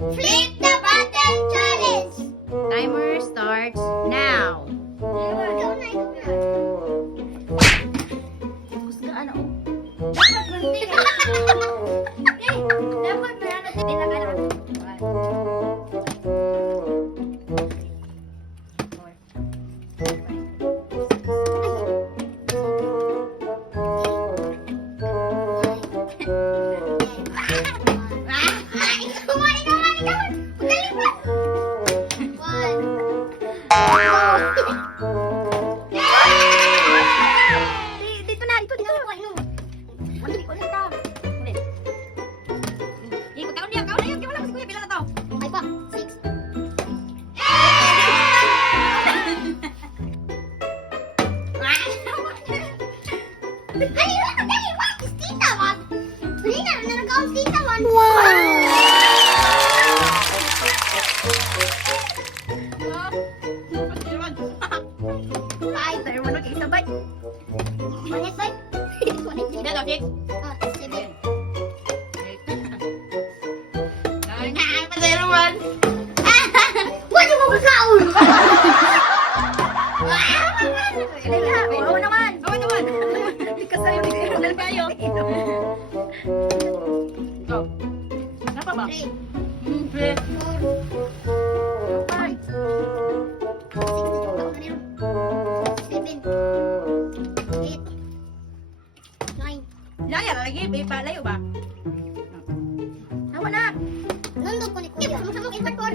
Flip the button challenge! Timer starts now. Ikaw na. Kusgaan ako. Dapat bunti. Dapat may ano sa pinag-ano. Dito na, dito. Mandi ko nito. Ikot kaon niya, kaon na yan. Wala si kuya, bilang na to. Ay pa, 6. Dali, wag! Tita, wag! Dali na nag-count tita, wag! Ay, tayo mo nag-isabay. Manit ba? Dito, fix. 7. Nine, zero, one. Wag mo magkaon! Oo naman. Likas tayo, nag-iral kayo. Go. Napa ba? 3, 3. 4, 5, 6, 7, 8, 9. Laya, lagi, layo ba? Hawa na. Nandun ko ni Kuya. Sumusabog in record.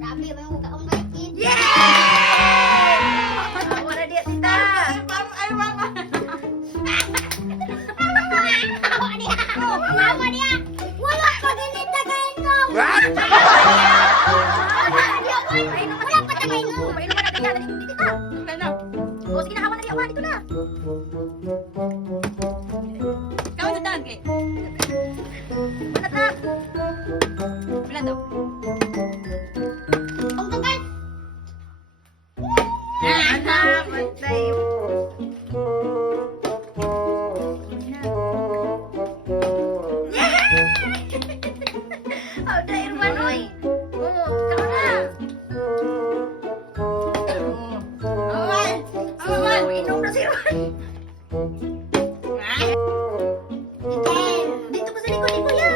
Grabe, may mga kaong gaitin. Hawa na dia, tita. Mama niya! Wala pa ganit na kain ko! Wala pa tagay ko! Painom ka na kaya, dali, tita. O, sige na, hawa na dia, hawa, dito na. Ikaw na dagi. Wala na. Wala daw. Ang tagal! Anak, matay. Oh, dahil man, oy. Oo, ikaw na. Awan. Awan. Inom na si Ron. Dito pa sa likod ni Kuya.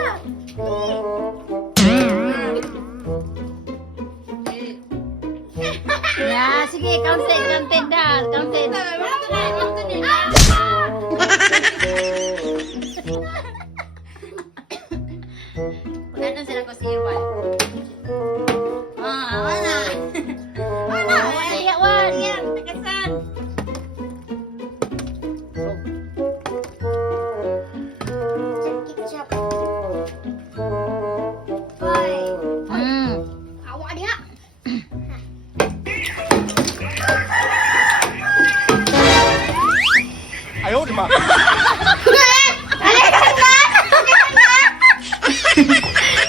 Yeah, sige, counted na, counted. Pagkano sila ko si Irwan? Wala. Wala, Irwan. Yan, takasan. Ketchup. 5. Awa dia!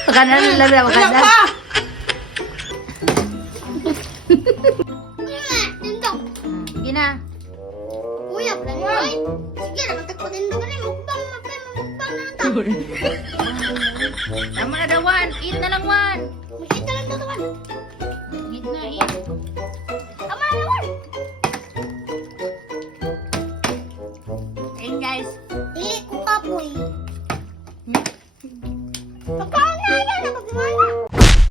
Pagkanan lang na, pagkanan. Tindong! Sige na. Kuya, plan mo eh. Sige, naman tagpatindong ka na. Mukbang na ito. Tama na daw, Wan. Eat na lang, Wan. Makita lang daw naman. Eat na, eat. Tama na naman.